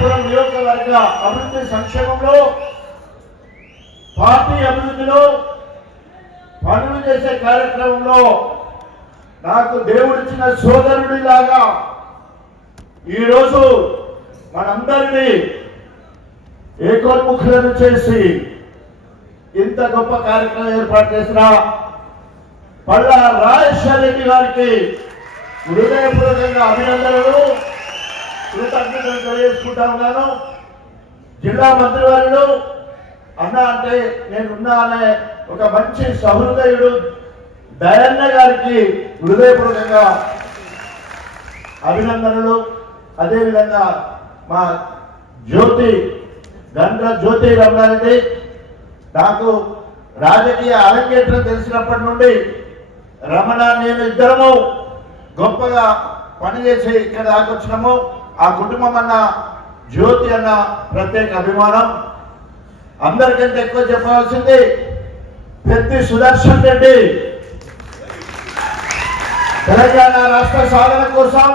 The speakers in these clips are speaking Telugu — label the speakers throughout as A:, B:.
A: గణపురం నియోజకవర్గ అభివృద్ధి సంక్షేమంలో పార్టీ అభివృద్ధిలో పనులు చేసే కార్యక్రమంలో నాకు దేవుడిచ్చిన సోదరుడిలాగా ఈరోజు మనందరినీ ఏకోన్ముఖులను చేసి ఇంత గొప్ప కార్యక్రమం ఏర్పాటు చేసిన పళ్ళ రాజేశ్వర రెడ్డి గారికి హృదయపూర్వకంగా అభినందనలు. కృతజ్ఞతలు తెలియజేసుకుంటా ఉన్నాను. జిల్లా మంత్రివర్యులు అన్న అంటే నేనున్నా అనే ఒక మంచి సహృదయుడు. దయన్న గారికి హృదయపూర్వకంగా అభినందనలు. అదేవిధంగా మా జ్యోతి గండ్ర జ్యోతి రమణారెడ్డి నాకు రాజకీయ అరంగేట్రం తెలిసినప్పటి నుండి రమణ నేను ఇద్దరము గొప్పగా పనిచేసి ఇక్కడ దాకొచ్చినాము. ఆ కుటుంబం అన్న జ్యోతి అన్న ప్రత్యేక అభిమానం. అందరికంటే ఎక్కువ చెప్పవలసింది పెద్ది సుదర్శన్ రెడ్డి. తెలంగాణ రాష్ట్ర సాధన కోసం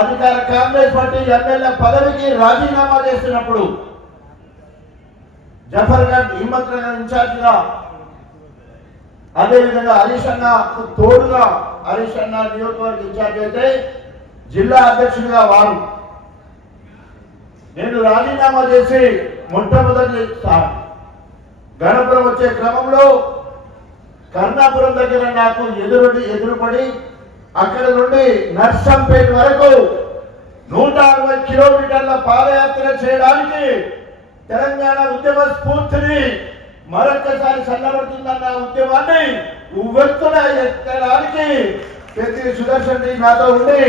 A: అధికార కాంగ్రెస్ పార్టీ ఎమ్మెల్యే పదవికి రాజీనామా చేసినప్పుడు జఫర్ గడ్ హిమ్మత్ నగర్ ఇన్ఛార్జిగా అదేవిధంగా హరీష్ అన్నకు తోడుగా హరీష్ అన్న నియోజకవర్గ ఇన్ఛార్జ్ అయితే జిల్లా అధ్యక్షుడిగా వారు. నేను రాజీనామా చేసి మొట్టమొదటి సా- గణపురం వచ్చే క్రమంలో కర్ణాపురం దగ్గర నాకు ఎదురు ఎదురుపడి అక్కడ నుండి నర్సంపేట వరకు నూట అరవై కిలోమీటర్ల పాదయాత్ర చేయడానికి తెలంగాణ ఉద్యమ స్ఫూర్తిని మరొకసారి సన్నబడుతుందన్న ఉద్యమాన్ని ఉవ్వెత్తున ఎత్తడానికి ప్రతి సుదర్శన్ నాతో ఉండి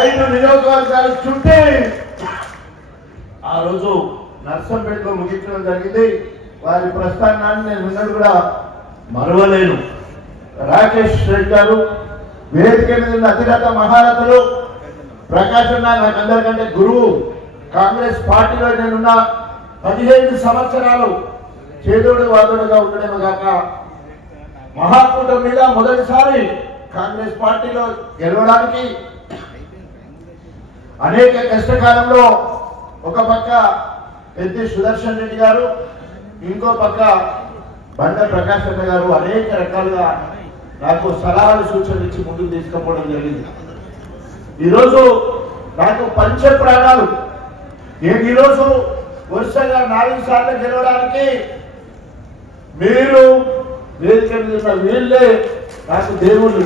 A: ఐదు నియోజకవర్గాలు చుట్టి ఆ రోజు నర్సంపేటలో ముగించడం జరిగింది. వారి ప్రస్థానాన్ని నేను విన్నది కూడా మరవలేను. రాకేష్ రెడ్డి గారు వేదిక మీద ఉన్న అతిరథ మహారథులు ప్రకాశం నాకు అందరికంటే గురువు. కాంగ్రెస్ పార్టీలో నేనున్న పదిహేను సంవత్సరాలు చేదోడు వాదుడుగా ఉండడమే కాక మహాకూటమి మీద మొదటిసారి కాంగ్రెస్ పార్టీలో గెలవడానికి అనేక కష్టకాలంలో ఒక పక్క పెద్ది సుదర్శన్ రెడ్డి గారు ఇంకో పక్క బండ ప్రకాశ్ రెడ్డి గారు అనేక రకాలుగా నాకు సలహాలు సూచనలు ఇచ్చి ముందుకు తీసుకుపోవడం జరిగింది. ఈరోజు నాకు పంచ ప్రాణాలు. నేను ఈరోజు వరుసగా నాలుగు సార్లు గెలవడానికి మీరు వేదిక మీద వీళ్ళే నాకు దేవుళ్ళు.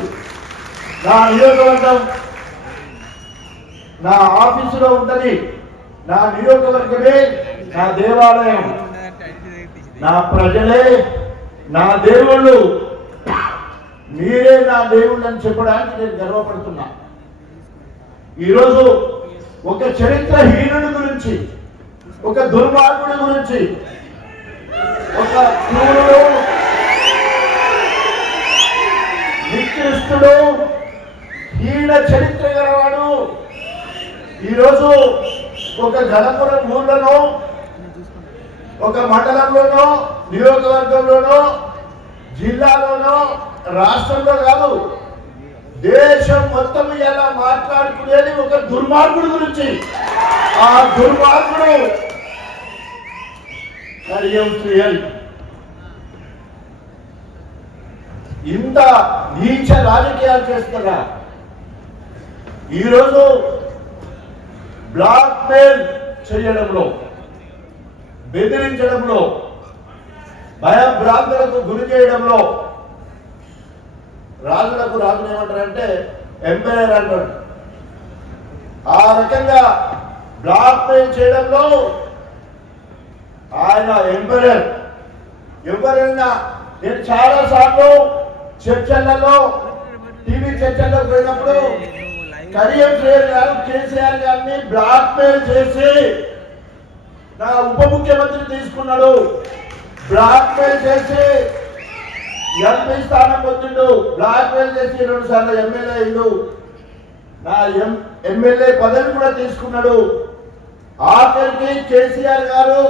A: నా నియోజకవర్గం నా ఆఫీసులో ఉంటది నా నియోజకవర్గమే నా దేవాలయం. నా ప్రజలే నా దేవుళ్ళు. మీరే నా దేవుళ్ళు అని చెప్పడానికి నేను గర్వపడుతున్నా. ఈరోజు ఒక చరిత్రహీనుడి గురించి ఒక దుర్మార్గుడి గురించి ఒక క్రూరుడు నికృష్టుడు ఈయన చరిత్ర గలవాడు. ఈరోజు ఒక గణపురం ఊళ్ళలో ఒక మండలంలోనో నియోజకవర్గంలోనో జిల్లాలోనో రాష్ట్రంలో కాదు దేశం మొత్తం ఎలా మాట్లాడుకునేది ఒక దుర్మార్గుడు గురించి. ఆ దుర్మార్గుడు ఇంత నీచ రాజకీయాలు చేస్తున్నా ఈరోజు బ్లాక్ మెయిల్ చేయడంలో బెదిరించడంలో భయభ్రాంతులకు గురి చేయడంలో రాజులకు రాజులు ఏమంటారంటే ఎంపైర్ అంటారు ఆ రకంగా బ్లాక్ మెయిల్ చేయడంలో ఆయన ఎంపైర్ ఎవరైనా నేను చాలా సార్లు చర్చలలో టీవీ చర్చల్లో పోయినప్పుడు కరియర్ శ్రేయర్ గారు కేసీఆర్ గారిని బ్లాక్ మెయిల్ చేసి నా ఉప ముఖ్యమంత్రి తీసుకున్నాడు. బ్లాక్ మెయిల్ చేసి ఎంపీ స్థానం పొందిండు. బ్లాక్ మెయిల్ చేసి రెండు సార్లు ఎమ్మెల్యే అయిండు. నా ఎం ఎమ్మెల్యే పదవి కూడా తీసుకున్నాడు. ఆఖరికి కేసీఆర్ గారు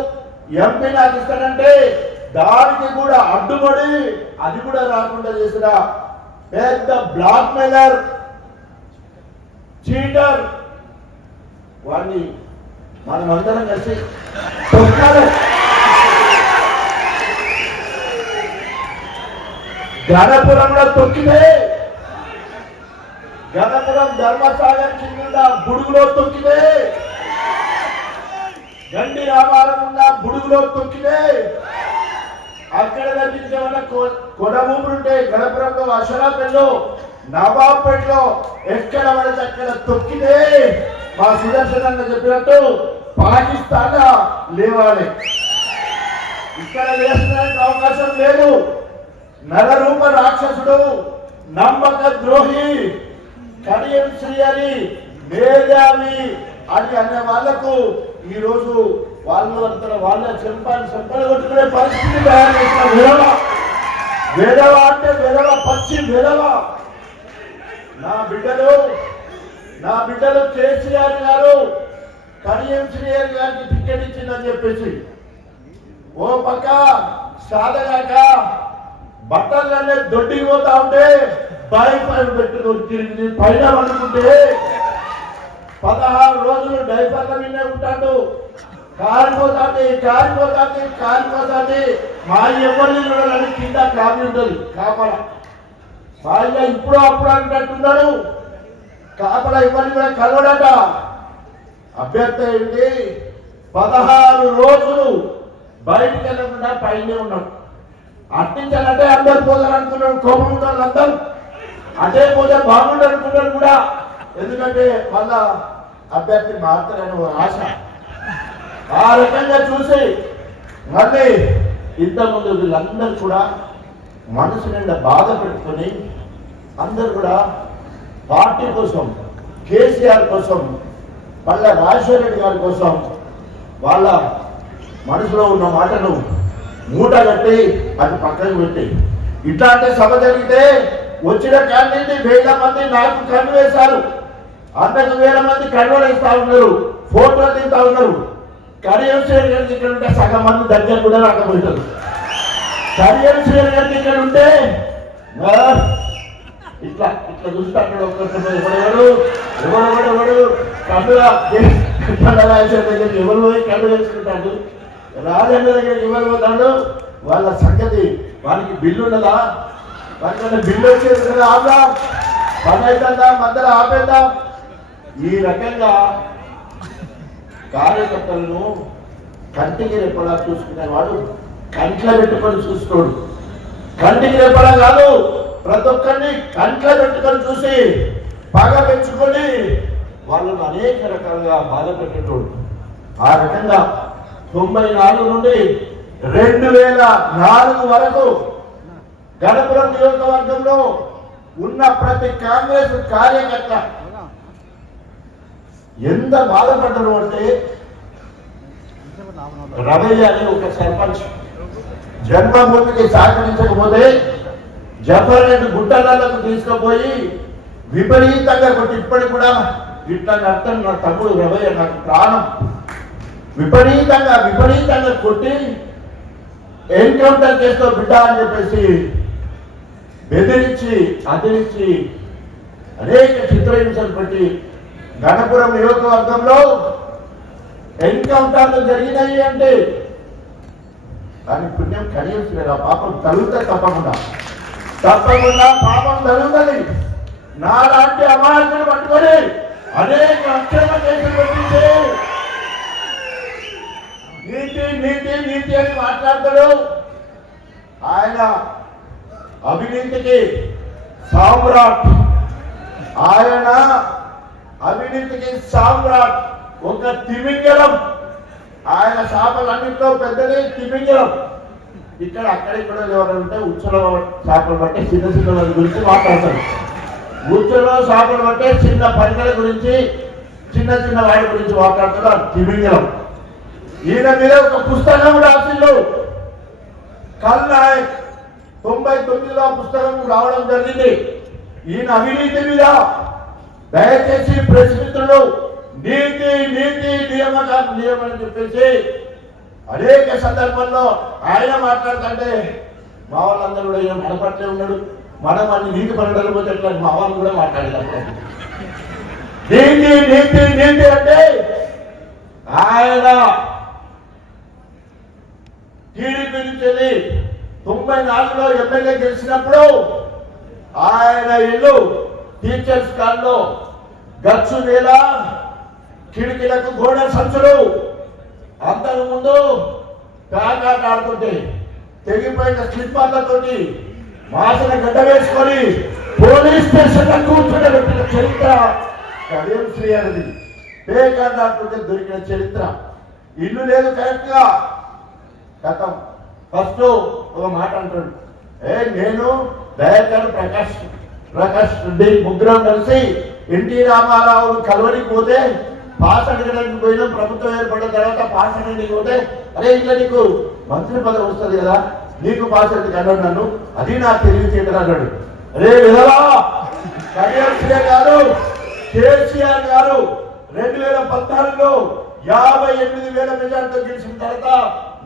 A: ఎంపీ నాకు ఇస్తాడంటే దానికి కూడా అడ్డుపడి అది కూడా రాకుండా చేసిన పెద్ద బ్లాక్ మెయిలర్ చీటర్ వాడిని మనం అందరం కలిసి తొక్కాలి గణపురంలో తొక్కితే గణపురం ధర్మసాగర్ కింద బుడుగులో తొక్కితే గండి రామారం ఉన్న బుడుగులో తొక్కితే అక్కడ కనిపించేవన్న కొడ ఊపులుంటే గణపురంలో అషరాపేటలో నవాబ్పేటలో ఎక్కడ పడితే అక్కడ తొక్కితే మా సుదర్శన్ అన్న చెప్పినట్టు పాకిస్తాన్ లేవాలి. ఇక్కడ వేసడానికి అవకాశం లేదు. నరరూప రాక్షసుడు నమ్మక ద్రోహి కడియం శ్రీ అని మేధావి అని అనే వాళ్ళకు ఈ రోజు వాళ్ళు అంతా వాళ్ళ చెంపాన్ని సంపడగొట్టుకునే పరిస్థితి తయారు చేసిన విధవ విధవ అంటే విధవ పచ్చి విధవ నా బిడ్డలు నా బిడ్డలు కేసీఆర్ గారు కడియం శ్రీఆర్ గారికి టికెట్ ఇచ్చిందని చెప్పేసి. ఓ పక్క సాధగాక బట్టలన్నీ దొడ్డికి పోతా ఉంటే పై పైన పెట్టుకొని తిరిగి పైన అనుకుంటే పదహారు రోజులు డైపర్ల మీదే ఉంటాడు. కారిపోతాది కారిపోతాది కారిపోతాది మా ఎవరిని చూడాలని కింద కాపీ ఉంటుంది. కాపాడ ఆయన ఇప్పుడు అప్పుడు అంటున్నాడు. కాపల ఇవ్వని కూడా కలవడట. అభ్యర్థి ఏంటి? పదహారు రోజులు బయటికి వెళ్ళకుండా పైనే ఉన్నాడు అట్టించాలంటే అందరు పోదారు అనుకున్నాడు కోపం ఉంటారు అందరు అదే పోతే బాగుండు అనుకున్నాడు కూడా. ఎందుకంటే మళ్ళా అభ్యర్థి మారుతారని ఆశ. ఆ రకంగా చూసి మళ్ళీ ఇంతకుముందు వీళ్ళందరూ కూడా మనసు నిండా బాధ పెట్టుకొని అందరు కూడా పార్టీ కోసం కేసీఆర్ కోసం పళ్ళ రాజశేఖర రెడ్డి గారి కోసం వాళ్ళ మనసులో ఉన్న మాటను మూట కట్టి అది పక్కకు పెట్టి ఇట్లాంటి సభ జరిగితే వచ్చిన క్యాండిడేట్ వేల మంది నాకు కన్ను వేశారు. అంతకు వేల మంది కన్నులు ఇస్తా ఉన్నారు ఫోటోలు తీస్తా ఉన్నారు. కడియం గారికి ఇక్కడ ఉంటే సగం మంది దగ్గర కూడా రాకపోతారు కడియం శ్రేణి గారికి ఇక్కడ ఉంటే ఇట్లా ఇట్లా చూస్తే అక్కడ ఒక్కసారి ఎవరెవరు ఎవరెవరు ఎవరు కన్నుల కన్నడాల్సిన దగ్గరికి ఎవరు పోయి కన్ను తెచ్చుకుంటాడు రాజన్న దగ్గరికి ఎవరు పోతాడు వాళ్ళ సంగతి వానికి బిల్లు ఉండదా వాళ్ళకన్నా బిల్లు వచ్చేది కదా ఆపుదాం? పని అవుతుందా మధ్యలో ఆపేద్దాం? ఈ రకంగా కార్యకర్తలను కంటికి రెప్పలా చూసుకునేవాడు కంట్లో పెట్టుకొని చూస్తాడు కంటికి రెప్పడం కాదు ప్రతి ఒక్కరిని కంట్లో పెట్టుకొని చూసి పగ పెంచుకొని వాళ్ళను అనేక రకాలుగా బాధ పెట్టేటోడు. ఆ రకంగా తొంభై నాలుగు నుండి రెండు వేల నాలుగు వరకు గణపురం నియోజకవర్గంలో ఉన్న ప్రతి కాంగ్రెస్ కార్యకర్త ఎంత బాధపడ్డరు అంటే రవయ్య అనే ఒక సర్పంచ్. జన్మభూమికి సహకరించకపోతే జఫర్ రెడ్డి గుట్టలకు తీసుకుపోయి విపరీతంగా కొట్టి ఇప్పటికి కూడా ఇట్లా అర్థం నా తమ్ముడు రవయ్య నాకు ప్రాణం. విపరీతంగా విపరీతంగా కొట్టి ఎన్కౌంటర్ చేస్తూ బిడ్డ అని చెప్పేసి బెదిరించి అదిరించి అనేక చిత్రహింసలు పెట్టి గణపురం నియోజకవర్గంలో ఎన్కౌంటర్లు జరిగినాయి అంటే దాని పుణ్యం కలిగించలేదు ఆ పాపం తగులుతా తప్పకుండా. తప్పకుండా పాపం తగులుతుంది నాలాంటి అమాయకులు పట్టుకొని అనేక అక్షర కేసులు పెట్టింది. నీతి నీతి నీతి అని మాట్లాడతాడు. ఆయన అవినీతికి సామ్రాట్. ఆయన అవినీతికి సామ్రాట్. ఒక తిమింగలం. ఆయన చేపలన్నింటిలో పెద్దదే తిమింగలం. ఇక్కడ అక్కడిక్కడ ఎవరైనా ఉంటే ఉచ్చలో చేపలు బట్టి చిన్న చిన్న వాటి గురించి మాట్లాడతారు. కూర్చొని చేపలు పట్టే చిన్న పరికల గురించి చిన్న చిన్న వాటి గురించి మాట్లాడుతున్నారు తిమింగలం. ఈయన మీద ఒక పుస్తకం రాసిండు. కల్నాయక్ తొంభై తొమ్మిదిలో ఆ పుస్తకం రావడం జరిగింది. ఈయన అవినీతి మీద దయచేసి ప్రెస్ నీతి నీతి నియమకాలు నియమం నియమని చెప్పేసి అనేక సందర్భంలో ఆయన మాట్లాడుతుంటే మా వాళ్ళందరూ కూడా ఈయన మనపట్లే ఉన్నాడు. మనం అన్ని నీతి పనులు పోతే ఎట్లా? మా వాళ్ళు కూడా మాట్లాడేటప్పుడు నీతి నీతి నీతి అంటే ఆయన టీడీపీ నుంచి తొంభై నాలుగులో ఎమ్మెల్యే గెలిచినప్పుడు ఆయన ఇల్లు టీచర్స్ కాల్లో గచ్చు నేల కిటికీలకు గోడ సంచులు. అంతకు ముందు కాకాడుతుంటే తెగిపోయిన స్లిప్పర్లతోటి మాసిన గడ్డ వేసుకొని పోలీస్ స్టేషన్లో చరిత్ర. కడియం శ్రీ అనేది పేకాట్ దొరికిన చరిత్ర. ఇల్లు లేదు కరెక్ట్గా. గతం. ఫస్ట్ ఒక మాట అంటాడు. ఏ నేను దయాకర్ ప్రకాష్ ప్రకాష్ రెడ్డి ముగ్గురం కలిసి ఎన్టీ రామారావు కలవరికి పోతే పాస్ అడగడానికి పోయినాం ప్రభుత్వం ఏర్పడిన తర్వాత పాస్ అడగడానికి పోతే అరే ఇట్లా నీకు మంత్రి పదవి వస్తుంది కదా నీకు పాస్ అడిగి అన్నాడు నన్ను అది నాకు తెలియచేయడం అన్నాడు అరే విధవా కళ్యాణ్ గారు కేసీఆర్ గారు రెండు వేల పద్నాలుగులో యాభై ఎనిమిది వేల మెజార్టీతో గెలిచిన తర్వాత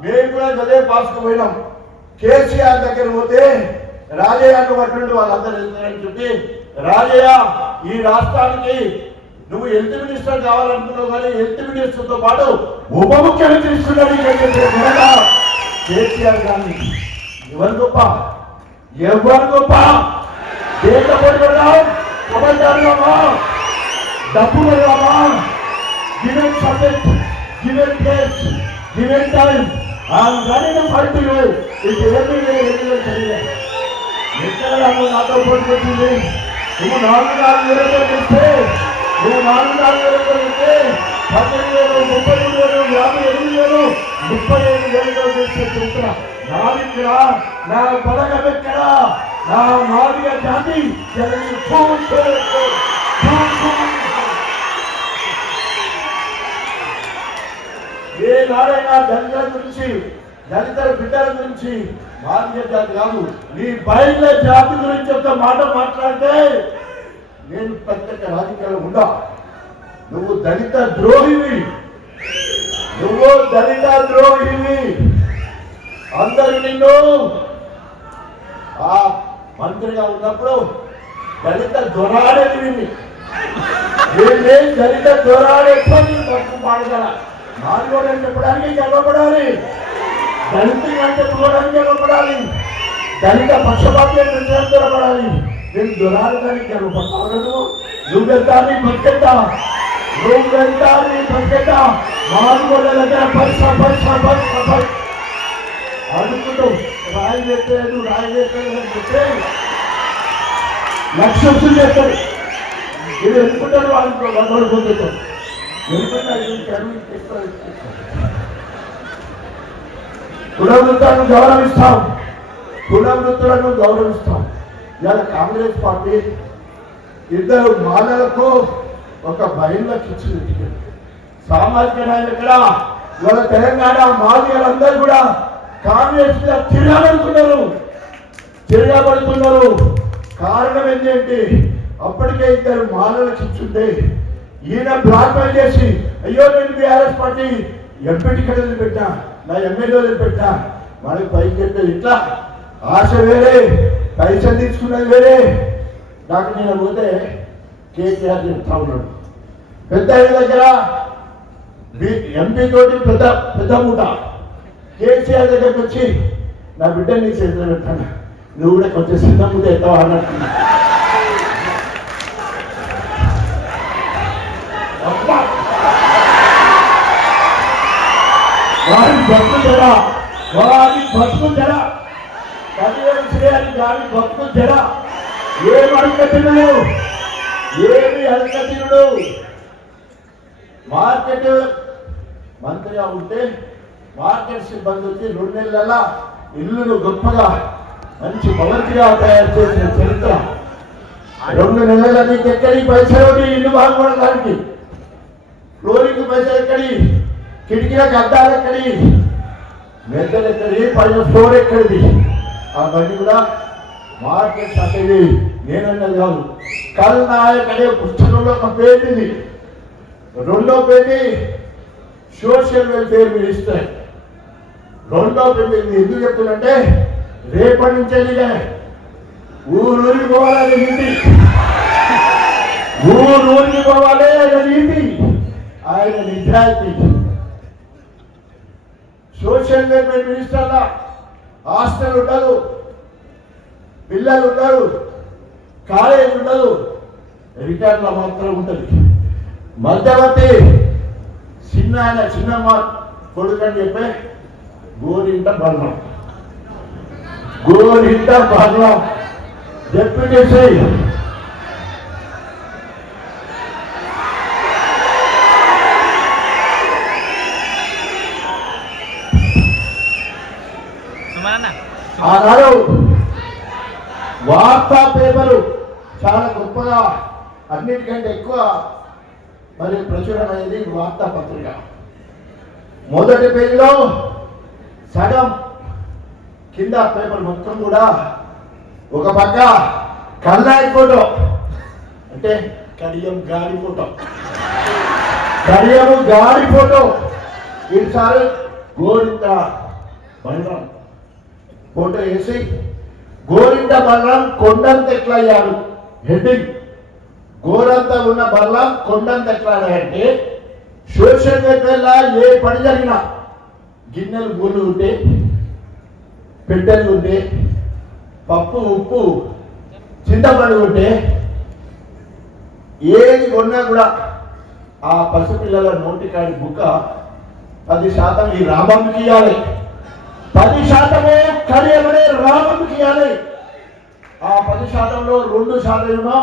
A: మేము కూడా అదే పాస్కు పోయినాం. కేసీఆర్ దగ్గర పోతే రాజయ్య పట్టుండి వాళ్ళందరూ చెప్పి రాజయ్య ఈ రాష్ట్రానికి నువ్వు హెల్త్ మినిస్టర్ కావాలనుకున్నావు కానీ హెల్త్ మినిస్టర్తో పాటు ఉప ముఖ్యమంత్రి కేసీఆర్ గారిని ఎవరు గొప్ప? ఎవరు గొప్ప? దేశ పడిపోతాం అబద్ధాలుగామా డబ్బు పెడదామా given subject, given running a fight to you. It's every day, every day, every day. ఎక్కడ నాతో పోటీ నువ్వు నాలుగు నాలుగు వేలతో నువ్వు నాలుగు నాలుగు వేలతో గెలిస్తే పద్దెనిమిది వేలు ముప్పై మూడు వేలు యాభై ఎనిమిది వేలు ముప్పై ఐదు వేలతో గెలిస్తే చరిత్ర నా పదకం ఎక్కడ నా మాదిగ జాతి ఏ నాడైనా దళితుల గురించి దళితుల బిడ్డల గురించి మాదిగ జాతి కాదు. నీ బయట జాతి గురించి ఒక మాట మాట్లాడితే నేను ప్రత్యేక రాజకీయాలు ఉండా. నువ్వు దళిత ద్రోహివి. నువ్వు దళిత ద్రోహివి. అందరు నిన్ను ఆ మంత్రిగా ఉన్నప్పుడు దళిత దొరాడేది విని ఏంటి దళిత దొరాడే పని తప్పు పాడగల నాలుగోడు అని చెప్పడానికి గర్వపడాలి. దళితులు అంటే చూడడానికి గర్వపడాలి. దళిత పక్షపాతి నిరంతరపడాలి నేను దొరాడడానికి గర్వపడతాను నువ్వెంత నీ బతికెత్త నువ్వెంత నీ బతికెత్త నాలుగోడ దగ్గర పరీక్ష పరీక్ష పరీక్ష పరీక్ష అడుగుతూ రాయి చెప్పలేదు రాయి చెప్పలేదు అని చెప్తే లక్ష వసూలు చేస్తాడు. ఇది ఎందుకుంటారు వాళ్ళు వందలు పొందుతారు ఎందుకంటే గౌరవిస్తాం. కులవృత్తులను గౌరవిస్తాం. ఇవాళ కాంగ్రెస్ పార్టీ ఇద్దరు మాలలకు ఒక బహిర్లకు ఇచ్చింది టికెట్ సామాజిక నాయకులు ఇక్కడ ఇవాళ తెలంగాణ మాదిగలందరూ కూడా కాంగ్రెస్ తిరగబడుతున్నారు. తిరగబడుతున్నారు. కారణం ఏంటంటే అప్పటికే ఇద్దరు మాలలకు ఇచ్చుంటే ఈయన బ్లాక్ మెయిల్ చేసి అయ్యో నేను బీఆర్ఎస్ పార్టీ ఎంపీ టికెట్ వదిలిపెట్టా నా ఎమ్మెల్యే వదిలిపెట్టా మనకి పైకి ఇట్లా ఆశ వేరే. పైసలు తీసుకున్నది వేరే. నాకు నేను పోతే కేసీఆర్ చెప్తా ఉన్నాడు. పెద్ద దగ్గర ఎంపీ తోటి పెద్ద పెద్ద మూట. కేసీఆర్ దగ్గరకు వచ్చి నా బిడ్డ నీ చేతిలో పెట్టాను? నువ్వు కూడా కొంచెం సిద్ధ మూట ఎత్తావా? అన్నట్టు వారి బతుకు జడ వారి బతుకు జడ పదివేలు చేయాలి దాని బతుకు జడ ఏమి అడగతినుడు ఏమి అడగతినుడు మార్కెట్ మంత్రిగా ఉంటే మార్కెట్ సిబ్బంది వచ్చి రెండు నెలల ఇల్లును గొప్పగా మంచి భవంతిగా తయారు చేసిన చరిత్ర రెండు నెలల నీకు ఎక్కడి పైసలు ఇల్లు బాగుపడడానికి ఫ్లోరింగ్ పైసలు ఎక్కడి కిటికీలకు అద్దాలు ఎక్కడి? మెద్దలు ఎక్కడి? పైన ఫ్లోర్ ఎక్కడిది? ఆ బండి కూడా మార్కెట్ అనేది నేనన్నది కాదు. కల్నాయక్ అనే పుస్తకంలో ఒక పేరు రెండో పేజీ సోషల్ వెల్ఫేర్ మినిస్టర్. రెండో పేజీ ఎందుకు చెప్తున్నంటే రేపటి నుంచి వెళ్ళిగా ఊరూరికి పోవాలి నీతి. ఊరూరికి పోవాలి ఆయన నీతి. ఆయన నిజాయితీ. సోషల్ వెల్ఫేర్ మినిస్టర్లా హాస్టల్ ఉండదు పిల్లలు ఉండరు కాలేజ్ ఉండదు రిటైర్లో మాత్రం ఉంటుంది. మధ్యవర్తి చిన్న ఆయన చిన్నమ్మ కొడుకు అని చెప్పి గోరింట బలం గోరింట బలం డిప్యూటీసీ
B: సుమనన్న
A: ఆనాడు వార్తా పేపరు చాలా గొప్పగా అన్నిటికంటే ఎక్కువ మరి ప్రచురమైనది వార్తా పత్రిక. మొదటి పేజీలో సగం కింద పేపర్ మొత్తం కూడా ఒక పక్క కల్లాయి ఫోటో. అంటే కడియం గాడి ఫోటో. కడియము గాడి ఫోటో. ఈసారి గోరింత బలరాం ఫోటో వేసి గోరింట బలరాం కొండంత ఎట్లా అయ్యాడు హెడ్డింగ్. గోరంతా ఉన్న బల్ల కొండంత ఎట్లా అంటే సోషల్ ఏ పని జరిగినా గిన్నెలు గోళ్ళు ఉంటే పెట్టెలు ఉంటే పప్పు ఉప్పు చింతపండు ఉంటే ఏది కొన్నా కూడా ఆ పసిపిల్లల నోటికాడి బుక్క పది శాతం ఈ రామంకి ఇవ్వాలి పది శాతమే కడియమనే రామంకి ఇవ్వాలి ఆ పది శాతంలో రెండు శాతమేమో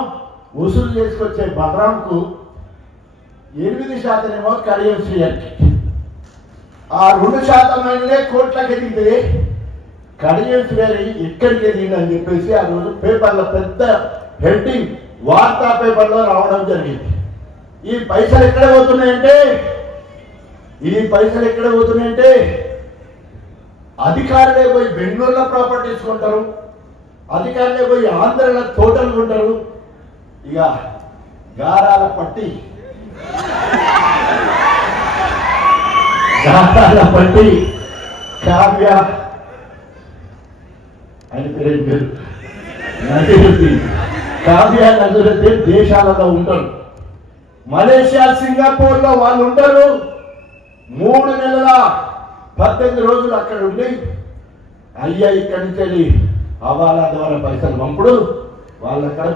A: వసూలు చేసుకొచ్చే బలరాంకు ఎనిమిది శాతమేమో కడియం శ్రీయర్కి ఆ రెండు శాతం అయినదే కోట్లకి ఎదిగితే కడియం శ్రీయరి ఎక్కడికి ఎదిగిందని చెప్పేసి ఆ రోజు పేపర్లో పెద్ద హెడ్డింగ్ వార్తా పేపర్లో రావడం జరిగింది. ఈ పైసలు ఎక్కడ పోతున్నాయంటే ఈ పైసలు ఎక్కడ పోతున్నాయంటే అధికారులే పోయి బెంగళూరులో ప్రాపర్టీస్ కొంటారు అధికారులే పోయి ఆంధ్రలో తోటలు కొంటారు ఇక గారాల పట్టి. గారాల పట్టి. కావ్య. అని పేరు పేరు. నదిరెడ్డి కావ్య నజరుద్దీన్ దేశాలలో ఉంటారు. మలేషియా సింగపూర్లో వాళ్ళు ఉంటారు. మూడు నెలల పద్దెనిమిది రోజులు అక్కడ ఉండి అయ్యా ఇక్కడి నుంచి వెళ్ళి హవాలా ద్వారా పైసలు పంపుడు. వాళ్ళ అక్కడ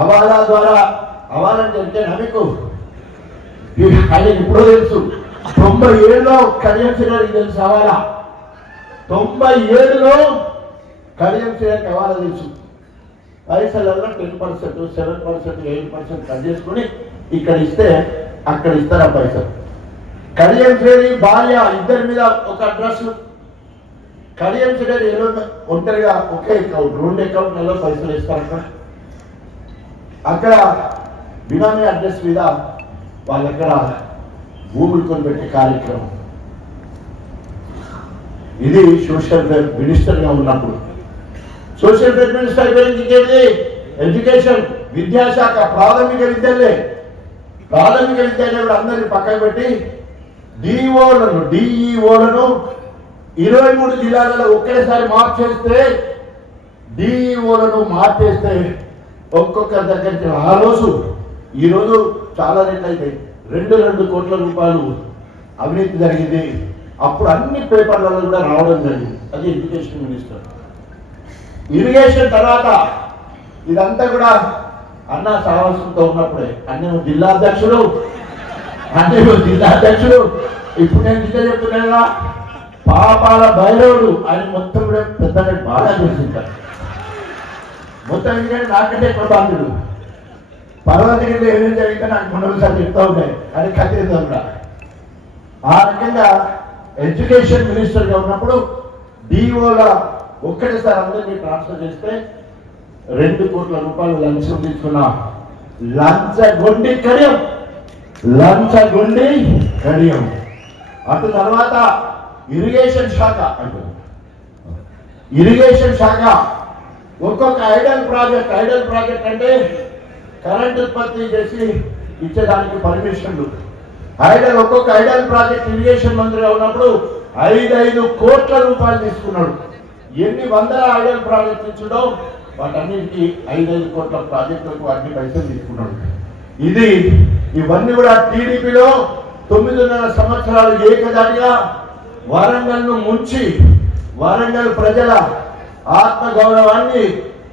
A: అవాలా ద్వారా హవాలా అంటే నమ్మకు. ఆయన ఇప్పుడు తెలుసు. తొంభై ఏడులో కళ్యాణ్ శ్రీగారికి తెలుసు అవాలా? తొంభై ఏడులో కళ్యాణ్ శ్రీగారికి అవాలా తెలుసు. పైసలలో ten percent seven percent eight percent cut చేసుకుని ఇక్కడ ఇస్తే అక్కడ ఇస్తారు ఆ పైసలు? కళ్యాణ్ శ్రేణి భార్య ఇద్దరి మీద ఒక అడ్రస్ కడియం శ్రేణి ఏదో ఒంటరిగా ఒకే అకౌంట్ రెండు అకౌంట్లలో పైసలు ఇస్తారు అక్కడ బినామీ అడ్రస్ మీద వాళ్ళక్కడ భూములు కొనిపెట్టే కార్యక్రమం. ఇది సోషల్ వెల్ మినిస్టర్గా ఉన్నప్పుడు. సోషల్ వెల్ఫేర్ మినిస్టర్ అయిపోయింది ఎడ్యుకేషన్ విద్యాశాఖ ప్రాథమిక విద్యలే. ప్రాథమిక విద్యలే కూడా అందరిని పక్కన పెట్టి డిఓలను డిఈఓలను ఇరవై మూడు జిల్లాలలో ఒకేసారి మార్చేస్తే డిఈఓలను మార్చేస్తే ఒక్కొక్క దగ్గరికి ఆ రోజు ఈ రోజు చాలా రేట్లు అయితాయి రెండు రెండు కోట్ల రూపాయలు అవినీతి జరిగింది. అప్పుడు అన్ని పేపర్లలో కూడా రావడం జరిగింది. అది ఎడ్యుకేషన్ మినిస్టర్. ఇరిగేషన్ తర్వాత ఇదంతా కూడా అన్న సాహసంతో ఉన్నప్పుడే. అన్న జిల్లా అధ్యక్షుడు. అంటే జిల్లా అధ్యక్షుడు. ఇప్పుడు నేను జిల్లా చెప్తున్నాగా పాపాల భైరవుడు ఆయన మొత్తం కూడా పెద్ద బాగా చేసింటారు మొత్తం ఎందుకంటే నాకంటే ఎక్కువ బాధ్యుడు. పర్వతగిరిలో ఏమేమి జరిగితే నాకు మొన్నసారి చెప్తా ఉంటాయి. అది కథేద్దాం ఆ రకంగా ఎడ్యుకేషన్ మినిస్టర్గా ఉన్నప్పుడు డిఓల ఒక్కటేసారి అందరినీ ట్రాన్స్ఫర్ చేస్తే రెండు కోట్ల రూపాయలు లంచం తీసుకున్న లంచగొండి కడియం లంచగొండి కడియం అటు తర్వాత ఇరిగేషన్ శాఖ అంటుంది. ఇరిగేషన్ శాఖ ఒక్కొక్క ఐడల్ ప్రాజెక్ట్ ఐడల్ ప్రాజెక్ట్ అంటే కరెంట్ ఉత్పత్తి చేసి ఇచ్చేదానికి పర్మిషన్లు ఐడల్ ఒక్కొక్క ఐడల్ ప్రాజెక్ట్ ఇరిగేషన్ మంత్రిగా ఉన్నప్పుడు ఐదు ఐదు కోట్ల రూపాయలు తీసుకున్నాడు. ఎన్ని వందల ఐడల్ ప్రాజెక్ట్ ఇచ్చుడో వాటన్నిటికీ ఐదు ఐదు కోట్ల ప్రాజెక్టులకు అన్ని పైసలు తీసుకున్నాడు. ఇది ఇవన్నీ కూడా టీడీపీలో తొమ్మిదిన్నర సంవత్సరాలు ఏకదాటిగా వరంగల్ను ముంచి వరంగల్ ప్రజల ఆత్మ గౌరవాన్ని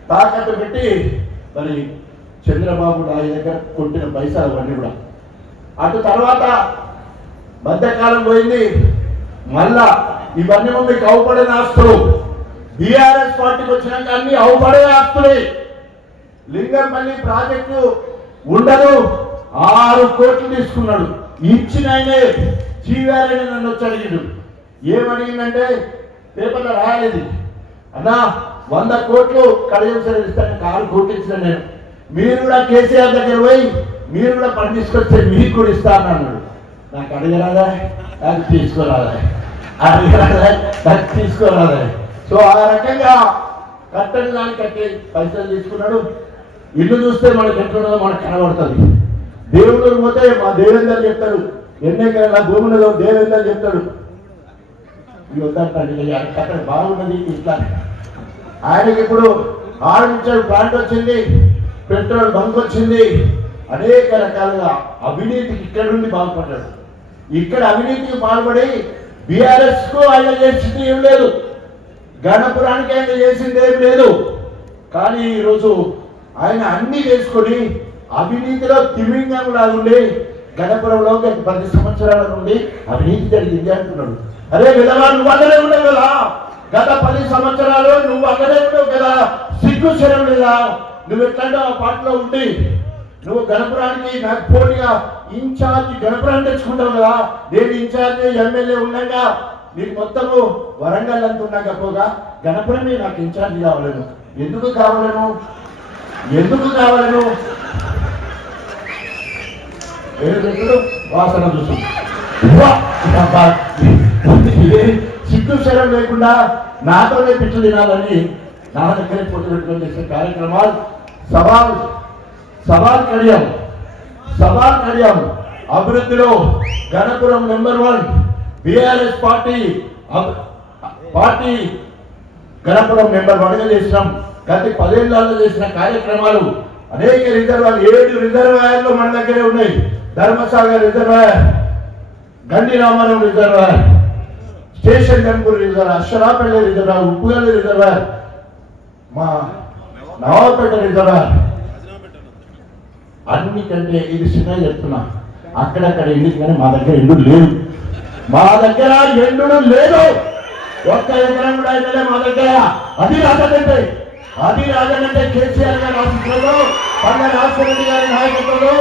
A: తాకట్టు పెట్టి మరి చంద్రబాబు నాయుడు దగ్గర కొట్టిన పైసలు అవన్నీ కూడా. అటు తర్వాత మధ్యకాలం పోయింది. మళ్ళా ఇవన్నీ మీకు అవుపడిన ఆస్తులు. బీఆర్ఎస్ పార్టీకి వచ్చినాక అన్ని అవుపడే ఆస్తులే. లింగంపల్లి ప్రాజెక్టు ఉండదు. ఆరు కోట్లు తీసుకున్నాడు. ఇచ్చిన ఆయనే చీవారని నన్ను వచ్చి అడిగిండు. ఏమడిగిందంటే పేపర్లో రాయలేదు. అన్నా వంద కోట్లు కడియం ఇస్తాను కారు కోట్లు నేను. మీరు కూడా కేసీఆర్ దగ్గర పోయి మీరు కూడా పని తీసుకొస్తే మీకు కూడా ఇస్తాను అన్నాడు. నాకు అడగరాదా నాకు తీసుకోరాదా. అడగరాదా నాకు తీసుకోరాదా. సో ఆ రకంగా కట్టని దాన్ని కట్టి పైసలు తీసుకున్నాడు. ఇల్లు చూస్తే మనకి ఎట్లున్నదో మనకు కనబడుతుంది. దేవుడు పోతే మా దేవేందర్ చెప్తాడు ఎన్నికల భూములలో దేవేందర్ చెప్తాడు. ఇది వద్దంటాడు ఇక ఆయన బాగున్నది ఇట్లా ఆయనకి ఇప్పుడు ఆర్మించర్ ప్లాంట్ వచ్చింది పెట్రోల్ బంక్ వచ్చింది. అనేక రకాలుగా అవినీతికి ఇక్కడ నుండి బాగుపడ్డాడు ఇక్కడ అవినీతికి పాల్పడి బీఆర్ఎస్కు ఆయన చేసింది ఏం లేదు. గణపురానికి ఆయన చేసింది ఏం లేదు. కానీ ఈరోజు ఆయన అన్ని చేసుకొని అవినీతిలో తిమింగం లాగుండి గణపురంలో గత పది సంవత్సరాల నుండి అవినీతి జరిగింది అంటున్నాడు. అరే విధవా నువ్వు అక్కడే ఉండవు కదా. గత పది సంవత్సరాలు నువ్వు అక్కడే ఉండవు కదా. సిగ్గు శరం లేదా? నువ్వు ఎట్లాంటి ఆ పాటలో ఉండి? నువ్వు గణపురానికి నాకు పోటీగా ఇన్ఛార్జ్ గణపురాన్ని తెచ్చుకుంటావు కదా. నేను ఇన్ఛార్జ్ ఎమ్మెల్యే ఉండగా నీకు మొత్తము వరంగల్ అంత ఉన్నాక పోగా గణపురమే నాకు ఇన్ఛార్జ్ కావాలను. ఎందుకు కావాలను? ఎందుకు కావాలను? ఏడు వాసన చూస్తుంది ఉవ్వా! అబ్బా! సిగ్గు శరం లేకుండా నాతోనే పిచ్చు తినాలని నా దగ్గరే పొట్టు పెట్టుకొని చేసే కార్యక్రమాలు సవాల్ సవాల్ కడియాం సవాల్ కడియాం అభివృద్ధిలో Ganapuram number one BRS party party Ganapuram number వన్గా చేసినాం గత పదేళ్ళలో చేసిన కార్యక్రమాలు అనేక రిజర్వాలు ఏడు రిజర్వాయర్లు మన దగ్గరే ఉన్నాయి Dharmasagar reservoir Gandi Ramarao reservoir station Ghanpur reservoir Ashwaraopalli reservoir Uppugalli reservoir మా నవాపేట రిజర్వాయర్. అన్నికంటే ఇది చిన్న చెప్తున్నా. అక్కడక్కడ ఎండు కానీ మా దగ్గర ఎండు లేదు మా దగ్గర ఎండు లేదు? ఒక్క ఎకరం కూడా ఎండలే మా దగ్గర. అది రాజదంటే అది రాజనంటే కేసీఆర్ గారి ఆఫీసులో పండ రాజశేఖర గారి నాయకత్వంలో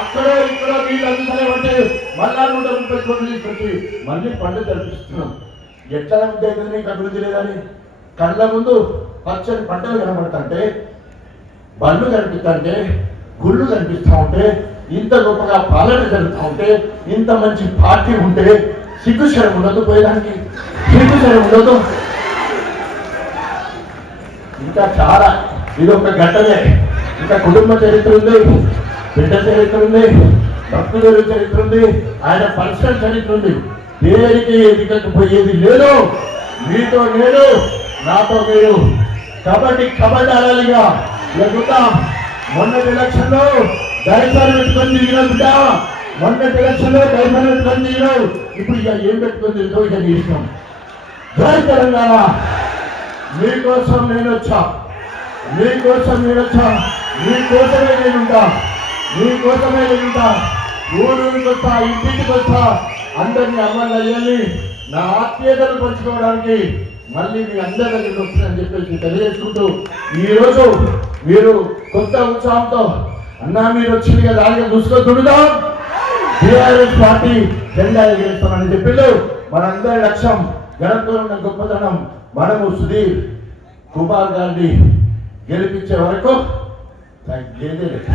A: అక్కడ ఇక్కడ వీళ్ళందరూ అంటే మళ్ళా నూట ముప్పై కోట్లు తీసుకొచ్చి మళ్ళీ పండుగ కల్పిస్తున్నాం ఎట్లా ఉద్యోగం నీకు అభివృద్ధి లేదని కళ్ళ ముందు పచ్చని పంటలు కనబడతాంటే బళ్ళు కనిపిస్తుంటే గుళ్ళు కనిపిస్తా ఉంటే ఇంత గొప్పగా పాలన జరుగుతూ ఉంటే ఇంత మంచి పార్టీ ఉంటే సిగ్గుశరం ఉండదు పోయడానికి సిగ్గుశరం ఉండదు. ఇంకా చాలా. ఇది ఒక ఘటనే. ఇంకా కుటుంబ చరిత్ర ఉంది బిడ్డ చరిత్ర ఉంది భక్తుల చరిత్ర ఉంది ఆయన పర్సనల్ చరిత్ర ఉంది. దేనికి ఎదికపోయేది లేదు. మీతో నేను నాతో మీరు కబడ్డీ కబడ్డీ ఆడాలిగా లేకుండా మొన్నటి ఎలక్షన్లో దైతాలు పెట్టుకొని దిగిన బిడ్డ. మొన్నటి ఎలక్షన్లో దైతాలు పెట్టుకొని దిగినావు ఇప్పుడు ఇక ఏం పెట్టుకొని తిరుగుతావు? ఇక నీ ఇష్టం. జై తెలంగాణ. మీకోసం నేను వచ్చా మీకోసం నేను వచ్చా మీకోసమే నేనుంటా? మీకోసమే నేనుంటా? ఊరూరికి వస్తా ఇంటికి వస్తా అందరినీ అమలు అయ్యాలి నా ఆత్మీయతను పంచుకోవడానికి మళ్ళీ మీ అందరి దగ్గరికి వస్తుందని చెప్పేసి తెలియజేసుకుంటూ ఈరోజు మీరు కొత్త ఉత్సాహంతో అన్నా మీరు వచ్చింది కదా దానిగా చూసుకొని టీఆర్ఎస్ పార్టీ జెండా ఎగిరిస్తామని చెప్పిండు మనందరి లక్ష్యం గణంతో గొప్పతనం మనము సుధీర్ కుమార్ గారిని గెలిపించే వరకు తగ్గేదే లేదు.